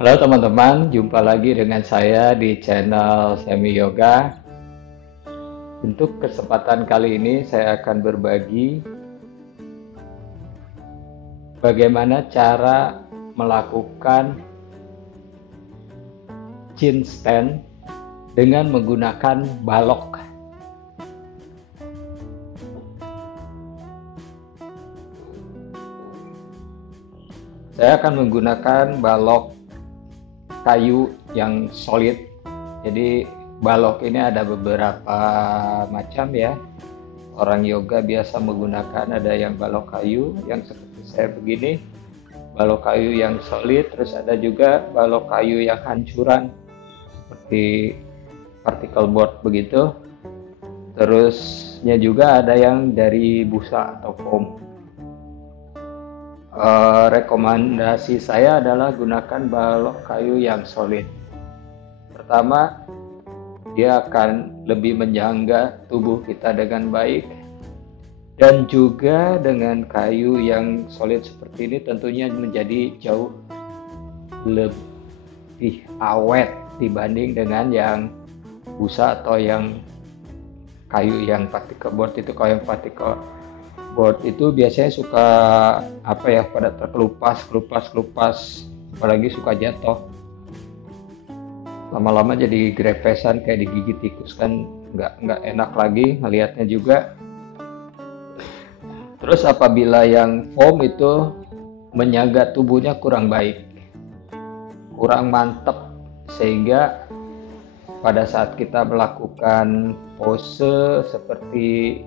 Halo teman-teman, jumpa lagi dengan saya di channel Semi Yoga. Untuk kesempatan kali ini saya akan berbagi bagaimana cara melakukan chin stand dengan menggunakan balok. Saya akan menggunakan balok kayu yang solid. Jadi balok ini ada beberapa macam ya. Orang yoga biasa menggunakan, ada yang balok kayu yang seperti saya begini, balok kayu yang solid, terus ada juga balok kayu yang hancuran seperti particle board begitu. Terusnya juga ada yang dari busa atau foam. Rekomendasi saya adalah gunakan balok kayu yang solid. Pertama, dia akan lebih menjangga tubuh kita dengan baik, dan juga dengan kayu yang solid seperti ini tentunya menjadi jauh lebih awet dibanding dengan yang busa atau yang kayu yang particle board itu. Kalau yang particle board itu biasanya suka pada terkelupas, apalagi suka jatuh. Lama-lama jadi grepesan kayak digigit tikus, kan nggak enak lagi ngelihatnya juga. Terus apabila yang foam itu menjaga tubuhnya kurang baik, kurang mantap, sehingga pada saat kita melakukan pose seperti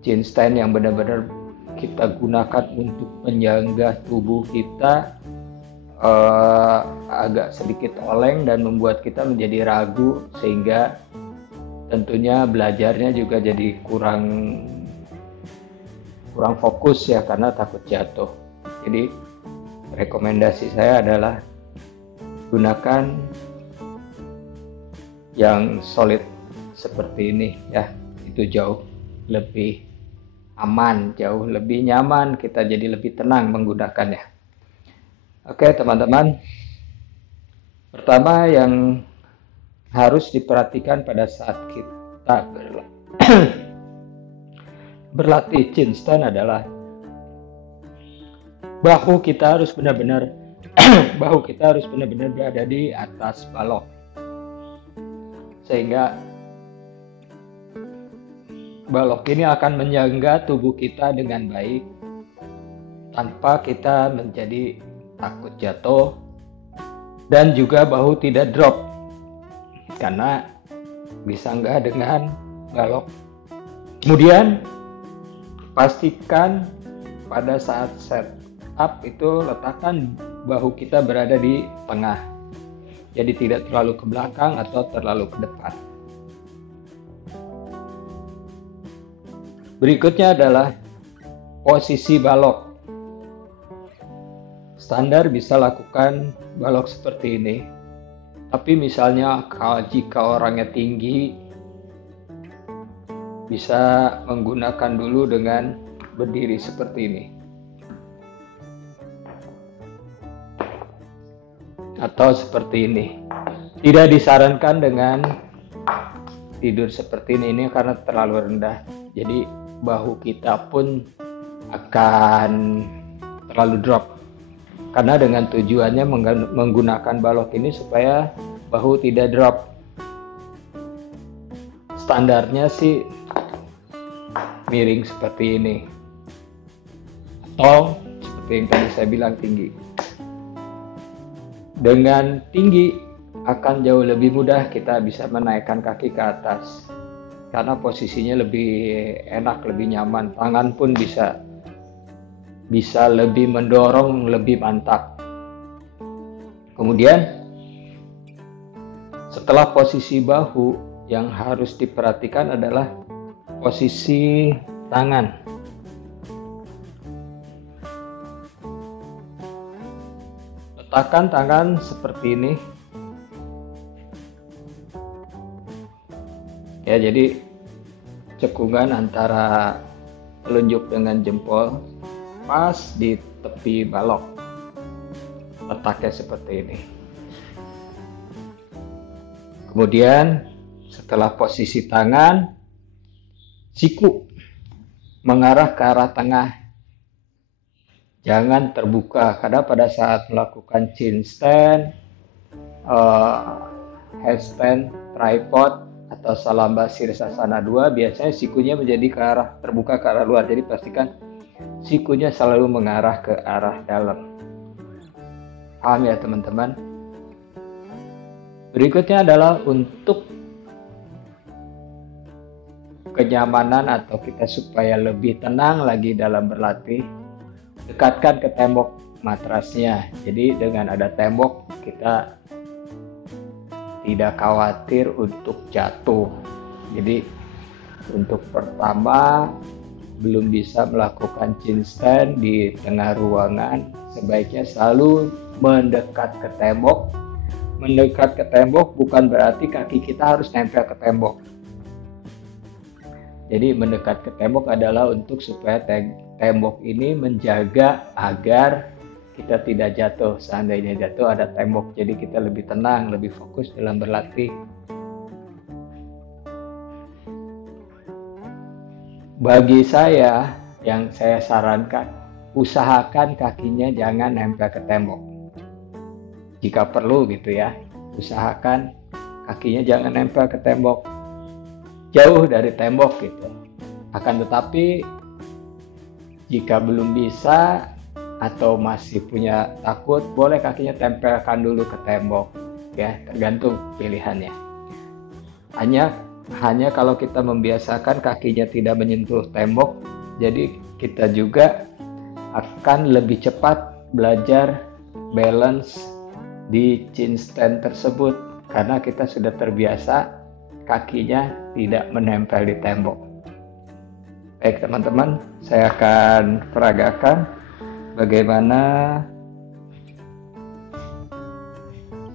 chin stand yang benar-benar kita gunakan untuk menjaga tubuh kita, agak sedikit oleng dan membuat kita menjadi ragu, sehingga tentunya belajarnya juga jadi kurang fokus ya, karena takut jatuh. Jadi rekomendasi saya adalah gunakan yang solid seperti ini ya, itu jauh lebih aman, jauh lebih nyaman, kita jadi lebih tenang menggunakannya. Oke teman-teman, pertama yang harus diperhatikan pada saat kita berlatih chin stand adalah bahu kita harus benar-benar berada di atas balok, sehingga balok ini akan menjaga tubuh kita dengan baik tanpa kita menjadi takut jatuh, dan juga bahu tidak drop karena disangga dengan balok. Kemudian pastikan pada saat set up itu letakkan bahu kita berada di tengah, jadi tidak terlalu ke belakang atau terlalu ke depan. Berikutnya adalah posisi balok. Standar bisa lakukan balok seperti ini, tapi misalnya jika orangnya tinggi, bisa menggunakan dulu dengan berdiri seperti ini, atau seperti ini. Tidak disarankan dengan tidur seperti ini karena terlalu rendah, jadi bahu kita pun akan terlalu drop, karena dengan tujuannya menggunakan balok ini supaya bahu tidak drop. Standarnya sih miring seperti ini, atau seperti yang tadi saya bilang tinggi. Dengan tinggi akan jauh lebih mudah kita bisa menaikkan kaki ke atas, karena posisinya lebih enak, lebih nyaman. Tangan pun bisa lebih mendorong, lebih mantap. Kemudian setelah posisi bahu, yang harus diperhatikan adalah posisi tangan. Letakkan tangan seperti ini ya, jadi cekungan antara telunjuk dengan jempol pas di tepi balok. Letaknya seperti ini. Kemudian setelah posisi tangan, siku mengarah ke arah tengah. Jangan terbuka, karena pada saat melakukan chin stand, headstand, tripod, atau salamba sirsasana 2, biasanya sikunya menjadi terbuka ke arah luar. Jadi pastikan sikunya selalu mengarah ke arah dalam. Paham ya teman-teman? Berikutnya adalah untuk kenyamanan atau kita supaya lebih tenang lagi dalam berlatih, dekatkan ke tembok matrasnya. Jadi dengan ada tembok, kita tidak khawatir untuk jatuh. Jadi untuk pertama, belum bisa melakukan chin stand di tengah ruangan, sebaiknya selalu mendekat ke tembok. Mendekat ke tembok bukan berarti kaki kita harus nempel ke tembok. Jadi mendekat ke tembok adalah untuk supaya tembok ini menjaga agar kita tidak jatuh. Seandainya jatuh ada tembok, jadi kita lebih tenang, lebih fokus dalam berlatih. Bagi saya, yang saya sarankan, usahakan kakinya jangan nempel ke tembok. Jika perlu gitu ya, usahakan kakinya jangan nempel ke tembok, jauh dari tembok gitu. Akan tetapi jika belum bisa atau masih punya takut, boleh kakinya tempelkan dulu ke tembok ya, tergantung pilihannya. Hanya kalau kita membiasakan kakinya tidak menyentuh tembok, jadi kita juga akan lebih cepat belajar balance di chin stand tersebut, karena kita sudah terbiasa kakinya tidak menempel di tembok. Baik teman-teman, saya akan peragakan bagaimana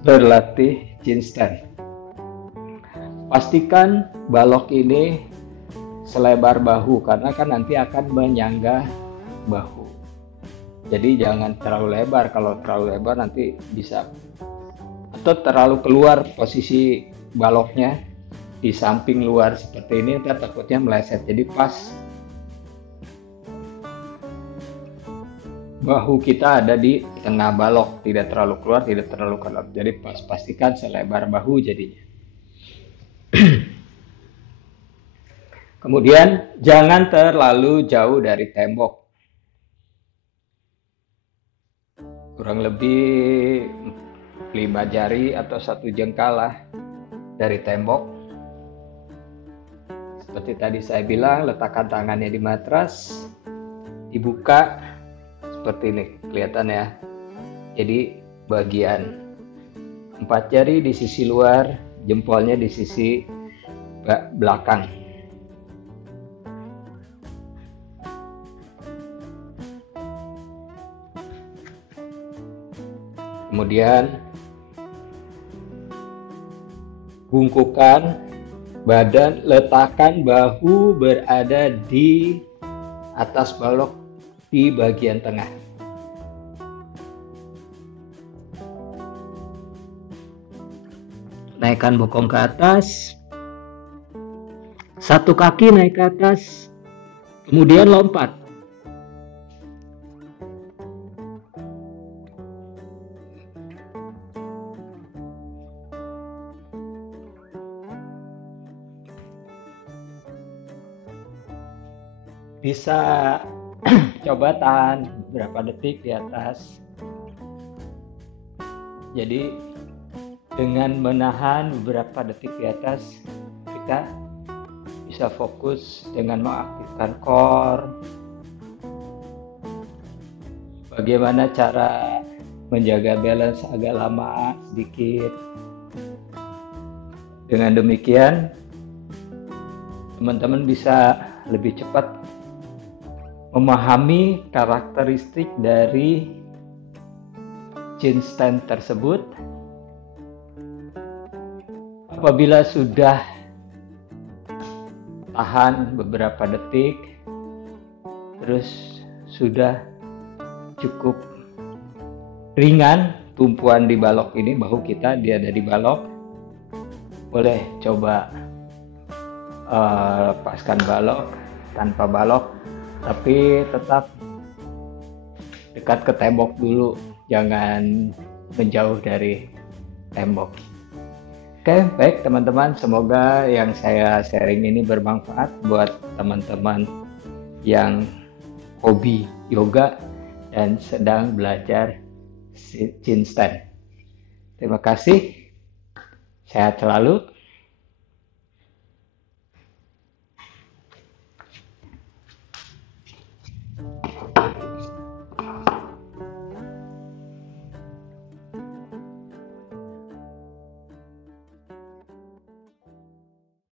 berlatih chin stand. Pastikan balok ini selebar bahu, karena kan nanti akan menyangga bahu. Jadi jangan terlalu lebar, kalau terlalu lebar nanti bisa, atau terlalu keluar posisi baloknya di samping luar seperti ini, ntar takutnya meleset. Jadi pas bahu kita ada di tengah balok, tidak terlalu keluar, tidak terlalu keluar. Jadi pastikan selebar bahu jadinya. Kemudian jangan terlalu jauh dari tembok, kurang lebih 5 jari atau 1 jengkal lah dari tembok. Seperti tadi saya bilang, letakkan tangannya di matras, dibuka seperti ini, kelihatan ya. Jadi bagian 4 jari di sisi luar, jempolnya di sisi belakang. Kemudian bungkukan badan, letakkan bahu berada di atas balok di bagian tengah. Naikkan bokong ke atas, satu kaki naik ke atas, kemudian lompat. Bisa coba tahan beberapa detik di atas. Jadi dengan menahan beberapa detik di atas, kita bisa fokus dengan mengaktifkan core. Bagaimana cara menjaga balance agak lama sedikit. Dengan demikian, teman-teman bisa lebih cepat memahami karakteristik dari chin stand tersebut. Apabila sudah tahan beberapa detik, terus sudah cukup ringan tumpuan di balok ini, bahu kita dia ada di balok, boleh coba lepaskan balok tanpa balok, tapi tetap dekat ke tembok dulu, jangan menjauh dari tembok. Oke, baik teman-teman, semoga yang saya sharing ini bermanfaat buat teman-teman yang hobi yoga dan sedang belajar chin stand. Terima kasih, sehat selalu.